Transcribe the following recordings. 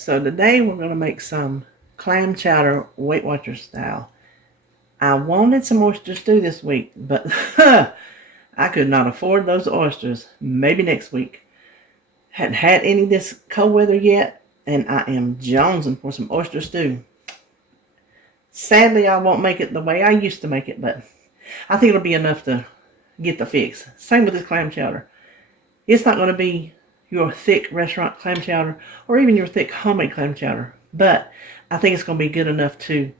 So today we're going to make some clam chowder Weight Watchers style. I wanted some oyster stew this week, but I could not afford those oysters. Maybe next week. Hadn't had any this cold weather yet, and I am jonesing for some oyster stew. Sadly, I won't make it the way I used to make it, but I think it'll be enough to get the fix. Same with this clam chowder. It's not going to be your thick restaurant clam chowder or even your thick homemade clam chowder, but I think it's going to be good enough to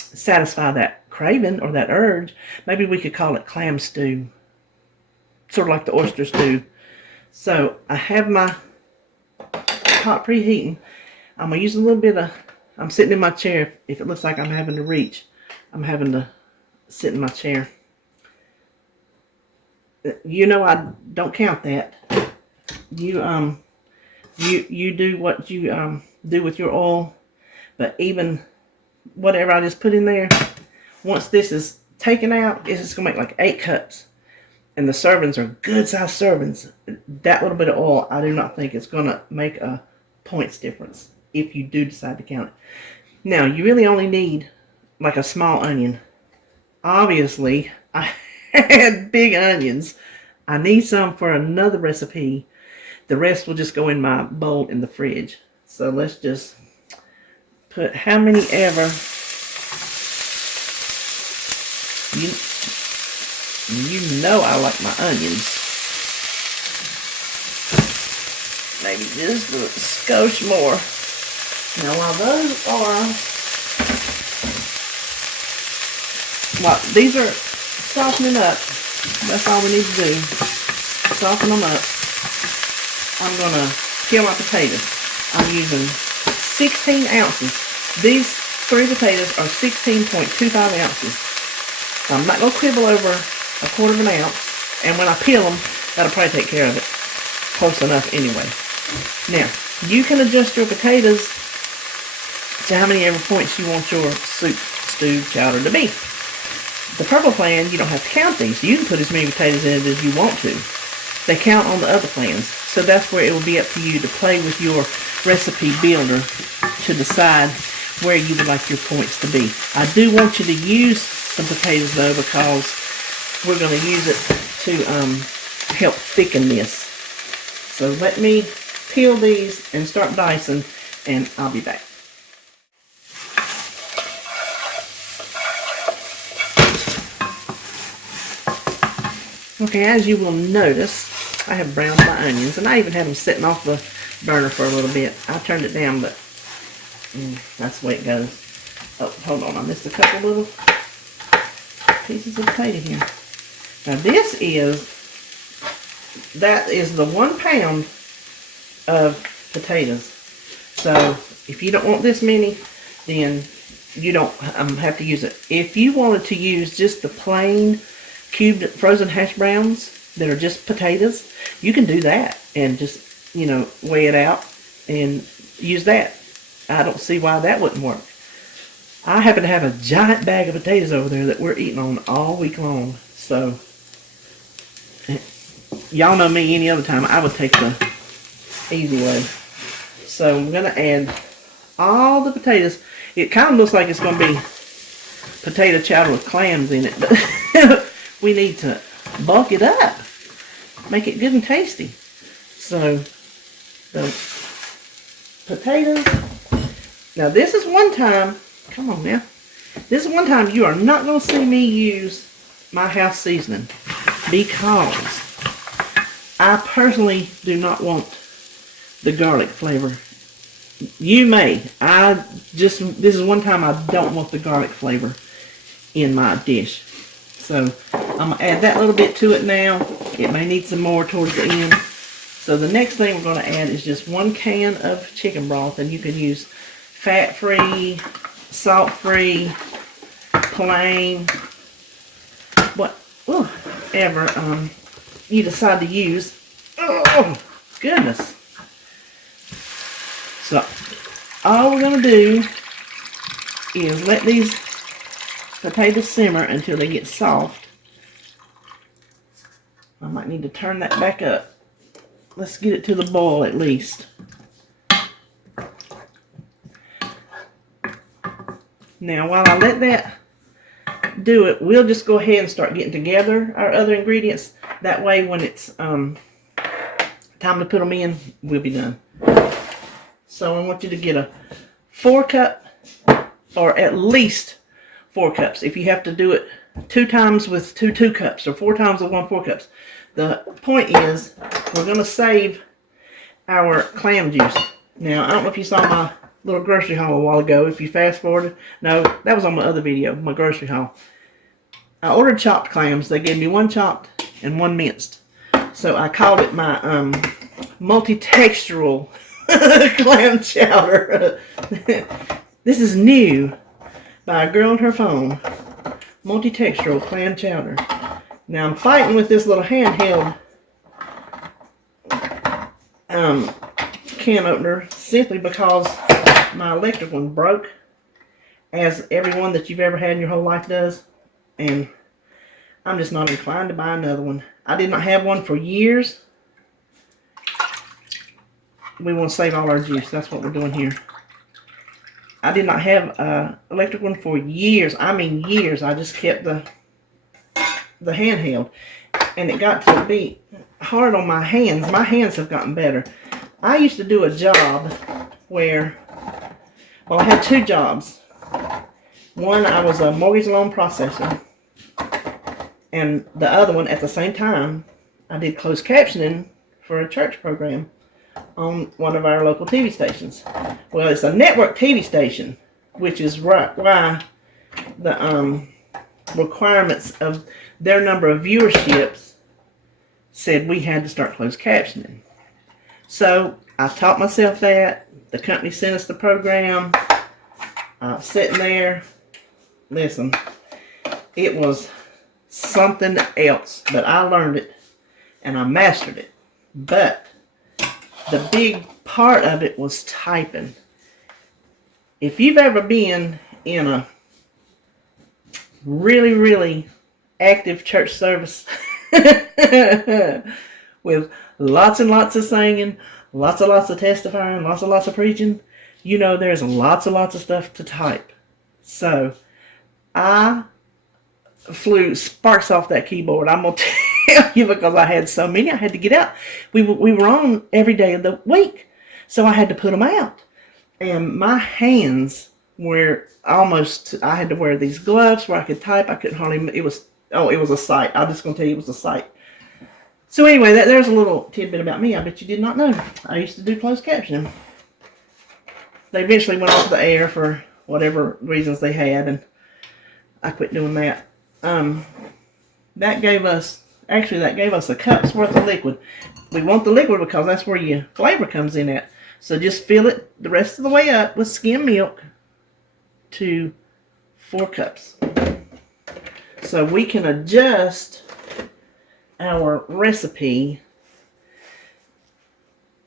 satisfy that craving or that urge. Maybe we could call it clam stew, sort of like the oyster stew. So I have my pot preheating. I'm going to use a little bit of, I'm sitting in my chair. If it looks like I'm having to reach, I'm having to sit in my chair. You know, I don't count that. You do what you do with your oil, but even whatever I just put in there, once this is taken out, it's just gonna make like 8 cups, and the servings are good sized servings. That little bit of oil, I do not think it's gonna make a points difference if you do decide to count it. Now you really only need like a small onion. Obviously, I had big onions. I need some for another recipe. The rest will just go in my bowl in the fridge. So let's just put how many ever. You know I like my onions. Maybe just a skosh more. Now while those are, well, these are softening up. That's all we need to do. Soften them up. I'm going to skim my potatoes. I'm using 16 ounces. These 3 potatoes are 16.25 ounces. So I'm not going to quibble over a quarter of an ounce. And when I peel them, that'll probably take care of it. Close enough anyway. Now, you can adjust your potatoes to how many ever points you want your soup, stew, chowder to be. The purple plan, you don't have to count these. You can put as many potatoes in it as you want to. They count on the other plans. So that's where it will be up to you to play with your recipe builder to decide where you would like your points to be. I do want you to use some potatoes though, because we're going to use it to help thicken this. So let me peel these and start dicing, and I'll be back. Okay, as you will notice, I have browned my onions, and I even had them sitting off the burner for a little bit. I turned it down, but that's the way it goes. Oh, hold on, I missed a couple little pieces of potato here. Now that is the 1 pound of potatoes. So if you don't want this many, then you don't have to use it. If you wanted to use just the plain cubed frozen hash browns that are just potatoes, you can do that and just, you know, weigh it out and use that. I don't see why that wouldn't work. I happen to have a giant bag of potatoes over there that we're eating on all week long. So y'all know me, any other time I would take the easy way. So I'm going to add all the potatoes. It kind of looks like it's going to be potato chowder with clams in it, but we need to bulk it up, make it good and tasty. So the potatoes. Now this is one time, come on now, this is one time you are not going to see me use my house seasoning, because I personally do not want the garlic flavor. You may. This is one time I don't want the garlic flavor in my dish. So I'm going to add that little bit to it now. It may need some more towards the end. So the next thing we're going to add is just 1 can of chicken broth. And you can use fat-free, salt-free, plain, whatever you decide to use. Oh, goodness. So all we're going to do is let these potatoes simmer until they get soft. I might need to turn that back up. Let's get it to the boil at least. Now, while I let that do it, we'll just go ahead and start getting together our other ingredients. That way, when it's time to put them in, we'll be done. So I want you to get a 4-cup, or at least 4 cups. If you have to do it 2 times with 2 2-cups, or 4 times with 1 4-cups. The point is, we're going to save our clam juice. Now, I don't know if you saw my little grocery haul a while ago. If you fast forwarded, no, that was on my other video, my grocery haul. I ordered chopped clams. They gave me 1 chopped and 1 minced. So I called it my multi-textural clam chowder. This is new by a girl on her phone. Multi-textural clam chowder. Now I'm fighting with this little handheld can opener simply because my electric one broke, as every one that you've ever had in your whole life does, and I'm just not inclined to buy another one. I did not have one for years. We want to save all our juice. That's what we're doing here. I did not have an electric one for years. I mean years. I just kept the handheld, and it got to be hard on my hands. My hands have gotten better. I used to do a job where, well, I had 2 jobs. One, I was a mortgage loan processor, and the other one, at the same time, I did closed captioning for a church program on one of our local TV stations. Well, it's a network TV station, which is why the requirements of their number of viewerships said we had to start closed captioning. So I taught myself that. The company sent us the program. I was sitting there. Listen, it was something else, but I learned it and I mastered it. But the big part of it was typing. If you've ever been in a really, really active church service with lots and lots of singing, lots of testifying, lots of preaching, you know there's lots and lots of stuff to type. So I flew sparks off that keyboard. I'm going to tell you, because I had so many, I had to get out. We were on every day of the week, so I had to put them out. And my hands were almost, I had to wear these gloves where I could type. I couldn't hardly, it was a sight. I'm just going to tell you, it was a sight. So anyway, there's a little tidbit about me I bet you did not know. I used to do closed captioning. They eventually went off the air for whatever reasons they had, and I quit doing that. That gave us a cup's worth of liquid. We want the liquid because that's where your flavor comes in at. So just fill it the rest of the way up with skim milk to 4 cups. So we can adjust our recipe.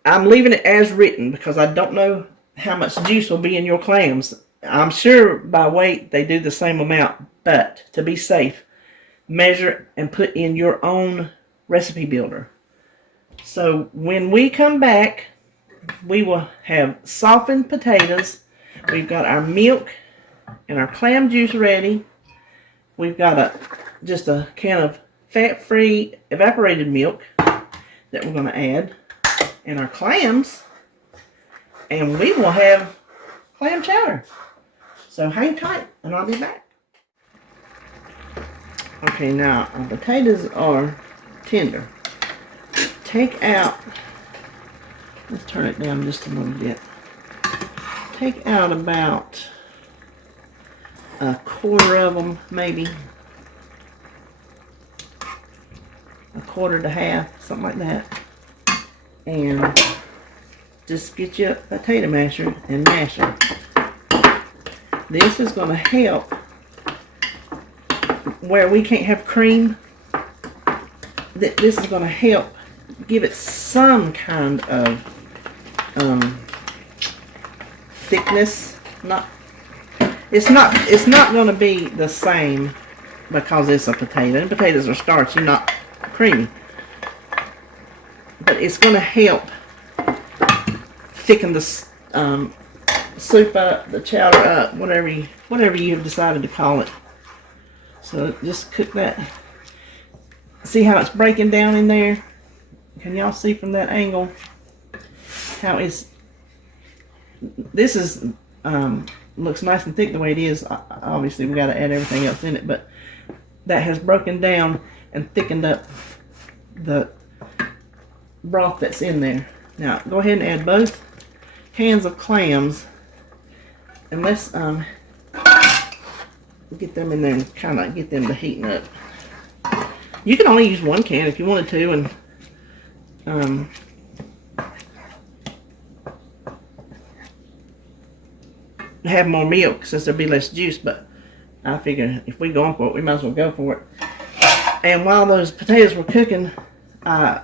I'm leaving it as written because I don't know how much juice will be in your clams. I'm sure by weight they do the same amount, but to be safe, measure and put in your own recipe builder. So when we come back, we will have softened potatoes. We've got our milk and our clam juice ready. We've got just a can of fat-free evaporated milk that we're going to add, and our clams, and we will have clam chowder. So hang tight and I'll be back. Okay, now our potatoes are tender. Take out, let's turn it down just a little bit. Take out about a quarter of them, maybe a quarter to half, something like that, and just get you a potato masher and mash them. This is going to help where we can't have cream. This is going to help give it some kind of thickness. It's not going to be the same because it's a potato. And potatoes are starchy, not creamy. But it's going to help thicken the soup up, the chowder up, whatever you have decided to call it. So just cook that. See how it's breaking down in there? Can y'all see from that angle how this is looks nice and thick the way it is. Obviously we got to add everything else in it, but that has broken down and thickened up the broth that's in there. Now go ahead and add both cans of clams, and let's get them in there and kind of get them to heating up. You can only use one can if you wanted to, and have more milk since there'll be less juice, but I figure if we go on for it, we might as well go for it. And while those potatoes were cooking, I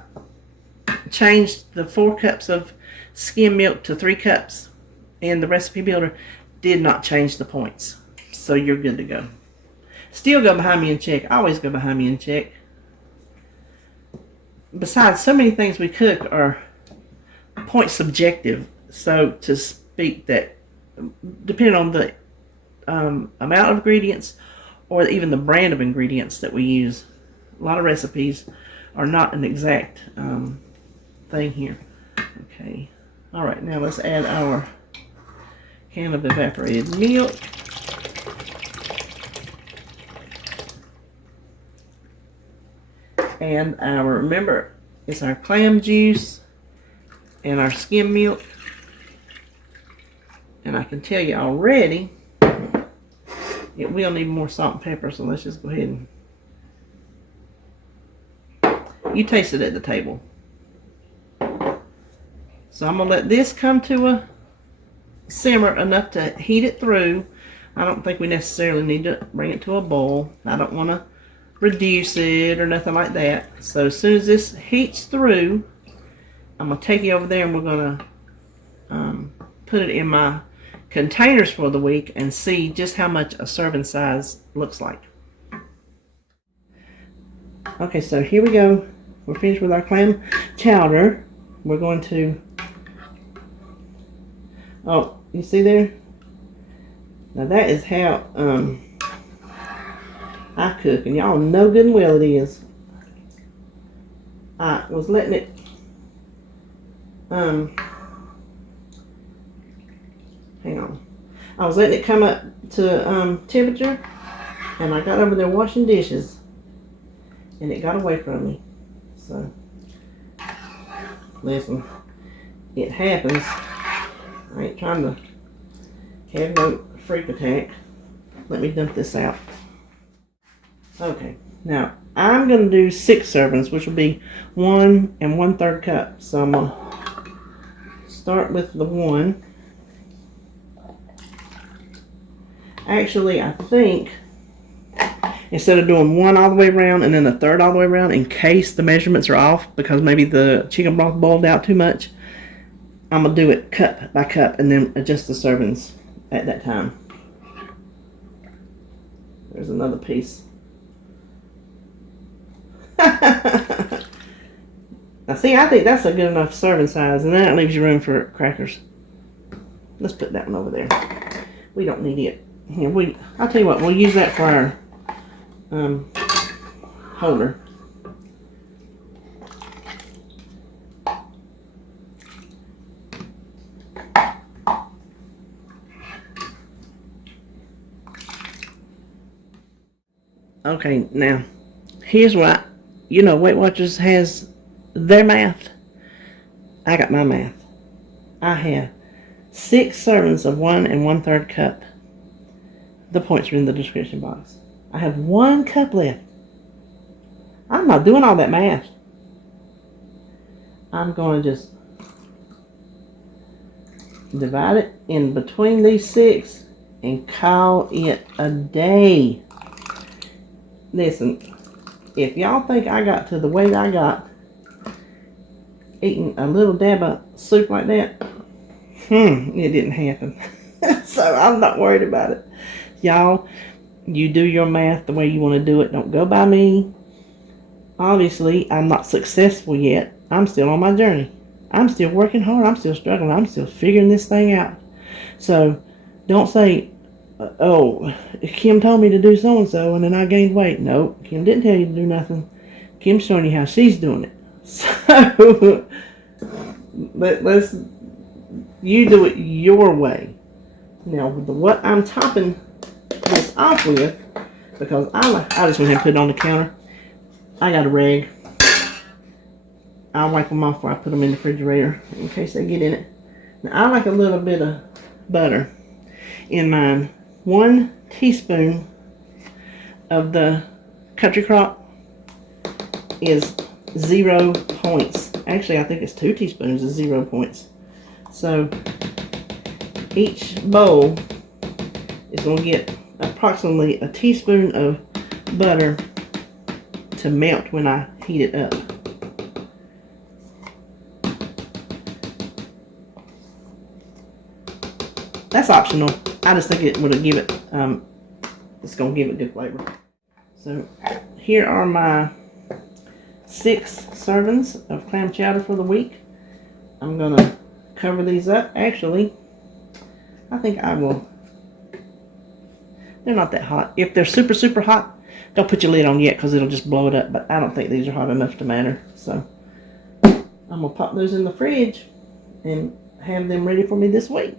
changed the 4 cups of skim milk to 3 cups, and the recipe builder did not change the points. So you're good to go. Still go behind me and check. Always go behind me and check. Besides, so many things we cook are point subjective, so to speak, that depending on the amount of ingredients or even the brand of ingredients that we use, a lot of recipes are not an exact thing here. Okay, all right, now let's add our can of evaporated milk. And remember, it's our clam juice and our skim milk. And I can tell you already, it will need more salt and pepper, so let's just go ahead and... You taste it at the table. So I'm going to let this come to a simmer enough to heat it through. I don't think we necessarily need to bring it to a boil. I don't want to reduce it or nothing like that. So as soon as this heats through, I'm going to take it over there and we're going to put it in my containers for the week and see just how much a serving size looks like. Okay, so here we go. We're finished with our clam chowder. We're going to... Oh, you see there? Now that is how I cook, and y'all know good and well it is. I was letting it hang on. I was letting it come up to temperature, and I got over there washing dishes, and it got away from me. So listen, it happens. I ain't trying to have no freak attack. Let me dump this out. Okay, now I'm going to do 6 servings, which will be 1 1/3 cup. So I'm going to start with the 1. Actually, I think instead of doing 1 all the way around and then a 1/3 all the way around, in case the measurements are off because maybe the chicken broth boiled out too much, I'm going to do it cup by cup and then adjust the servings at that time. There's another piece. Now see, I think that's a good enough serving size, and then that leaves you room for crackers. Let's put that one over there. We don't need it. Here, I'll tell you what, we'll use that for our holder. Okay, now here's what Weight Watchers has their math. I got my math. I have 6 servings of 1 1/3 cup. The points are in the description box. I have 1 cup left. I'm not doing all that math. I'm going to just divide it in between these 6 and call it a day. Listen, if y'all think I got to the weight I got eating a little dab of soup like that, it didn't happen. So I'm not worried about it. Y'all, you do your math the way you want to do it. Don't go by me. Obviously, I'm not successful yet. I'm still on my journey. I'm still working hard. I'm still struggling. I'm still figuring this thing out. So don't say, oh, Kim told me to do so-and-so and then I gained weight. No, Kim didn't tell you to do nothing. Kim's showing you how she's doing it. So you do it your way. Now, what I'm topping this off with, because I just went ahead and put it on the counter. I got a rag. I'll wipe them off before I put them in the refrigerator in case they get in it. Now, I like a little bit of butter in mine. 1 teaspoon of the Country Crock is 0 points. Actually, I think it's 2 teaspoons is 0 points. So each bowl is going to get approximately a teaspoon of butter to melt when I heat it up. That's optional. I just think it would give it, it's going to give it good flavor. So here are my 6 servings of clam chowder for the week. I'm going to cover these up. Actually, I think I will. They're not that hot. If they're super, super hot, don't put your lid on yet because it'll just blow it up. But I don't think these are hot enough to matter. So I'm going to pop those in the fridge and have them ready for me this week.